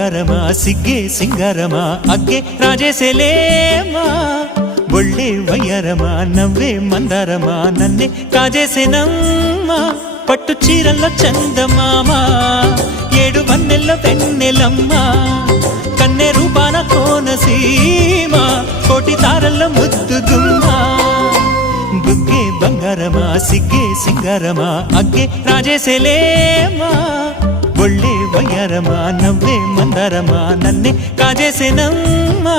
బంగారమా సిగ్గే సింగారమా అగ్గే రాజేసేలేమా ఒళ్ళే వయ్యారమా నవ్వే మందారమా నన్నే కాజేసేనమ్మా పట్టు చీరల్లో చందమామా ఏడు వన్నెల్లో వెన్నెలమ్మా కన్నె రూపాన కోనసీమ కోటి తారల్లో ముద్దుగుమ్మా బుగ్గే బంగారమా సిగ్గే సింగారమా అగ్గే రాజేసేలేమా ఒళ్ళే వయ్యారమా నవ్వే మందారమా నన్నే కాజేసేనమ్మా